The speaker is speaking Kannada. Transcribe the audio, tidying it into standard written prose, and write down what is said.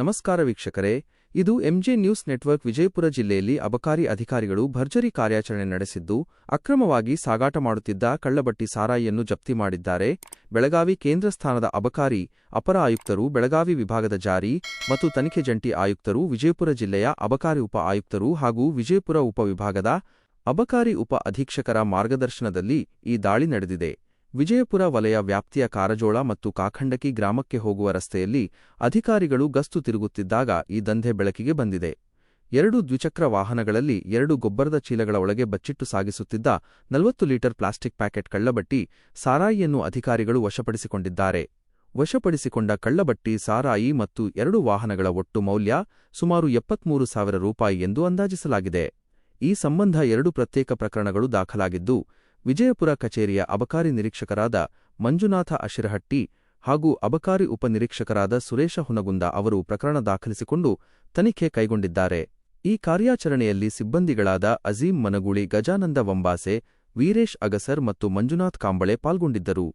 ನಮಸ್ಕಾರ ವೀಕ್ಷಕರೇ, ಇದು ಎಂಜೆ ನ್ಯೂಸ್ ನೆಟ್ವರ್ಕ್. ವಿಜಯಪುರ ಜಿಲ್ಲೆಯಲ್ಲಿ ಅಬಕಾರಿ ಅಧಿಕಾರಿಗಳು ಭರ್ಜರಿ ಕಾರ್ಯಾಚರಣೆ ನಡೆಸಿದ್ದು, ಅಕ್ರಮವಾಗಿ ಸಾಗಾಟ ಮಾಡುತ್ತಿದ್ದ ಕಳ್ಳಬಟ್ಟಿ ಸಾರಾಯಿಯನ್ನು ಜಪ್ತಿ ಮಾಡಿದ್ದಾರೆ. ಬೆಳಗಾವಿ ಕೇಂದ್ರ ಸ್ಥಾನದ ಅಬಕಾರಿ ಅಪರ ಆಯುಕ್ತರು, ಬೆಳಗಾವಿ ವಿಭಾಗದ ಜಾರಿ ಮತ್ತು ತನಿಖೆ ಜಂಟಿ ಆಯುಕ್ತರು, ವಿಜಯಪುರ ಜಿಲ್ಲೆಯ ಅಬಕಾರಿ ಉಪ ಆಯುಕ್ತರು ಹಾಗೂ ವಿಜಯಪುರ ಉಪವಿಭಾಗದ ಅಬಕಾರಿ ಉಪ ಅಧೀಕ್ಷಕರ ಮಾರ್ಗದರ್ಶನದಲ್ಲಿ ಈ ದಾಳಿ ನಡೆದಿದೆ. ವಿಜಯಪುರ ವಲಯ ವ್ಯಾಪ್ತಿಯ ಕಾರಜೋಳ ಮತ್ತು ಕಾಖಂಡಕಿ ಗ್ರಾಮಕ್ಕೆ ಹೋಗುವ ರಸ್ತೆಯಲ್ಲಿ ಅಧಿಕಾರಿಗಳು ಗಸ್ತು ತಿರುಗುತ್ತಿದ್ದಾಗ ಈ ದಂಧೆ ಬೆಳಕಿಗೆ ಬಂದಿದೆ. 2 ದ್ವಿಚಕ್ರ ವಾಹನಗಳಲ್ಲಿ 2 ಗೊಬ್ಬರದ ಚೀಲಗಳ ಒಳಗೆ ಬಚ್ಚಿಟ್ಟು ಸಾಗಿಸುತ್ತಿದ್ದ 40 ಲೀಟರ್ ಪ್ಲಾಸ್ಟಿಕ್ ಪ್ಯಾಕೆಟ್ ಕಳ್ಳಬಟ್ಟಿ ಸಾರಾಯಿಯನ್ನು ಅಧಿಕಾರಿಗಳು ವಶಪಡಿಸಿಕೊಂಡಿದ್ದಾರೆ. ವಶಪಡಿಸಿಕೊಂಡ ಕಳ್ಳಬಟ್ಟಿ ಸಾರಾಯಿ ಮತ್ತು 2 ವಾಹನಗಳ ಒಟ್ಟು ಮೌಲ್ಯ ಸುಮಾರು 73,000 ರೂಪಾಯಿ ಎಂದು ಅಂದಾಜಿಸಲಾಗಿದೆ. ಈ ಸಂಬಂಧ 2 ಪ್ರತ್ಯೇಕ ಪ್ರಕರಣಗಳು ದಾಖಲಾಗಿದ್ದು, ವಿಜಯಪುರ ಕಚೇರಿಯ ಅಬಕಾರಿ ನಿರೀಕ್ಷಕರಾದ ಮಂಜುನಾಥ ಅಶಿರಹಟ್ಟಿ ಹಾಗೂ ಅಬಕಾರಿ ಉಪನಿರೀಕ್ಷಕರಾದ ಸುರೇಶ ಹುನಗುಂದ ಅವರು ಪ್ರಕರಣ ದಾಖಲಿಸಿಕೊಂಡು ತನಿಖೆ ಕೈಗೊಂಡಿದ್ದಾರೆ. ಈ ಕಾರ್ಯಾಚರಣೆಯಲ್ಲಿ ಸಿಬ್ಬಂದಿಗಳಾದ ಅಜೀಂ ಮನಗೂಳಿ, ಗಜಾನಂದ ವಂಬಾಸೆ, ವೀರೇಶ್ ಅಗಸರ್ ಮತ್ತು ಮಂಜುನಾಥ್ ಕಾಂಬಳೆ ಪಾಲ್ಗೊಂಡಿದ್ದರು.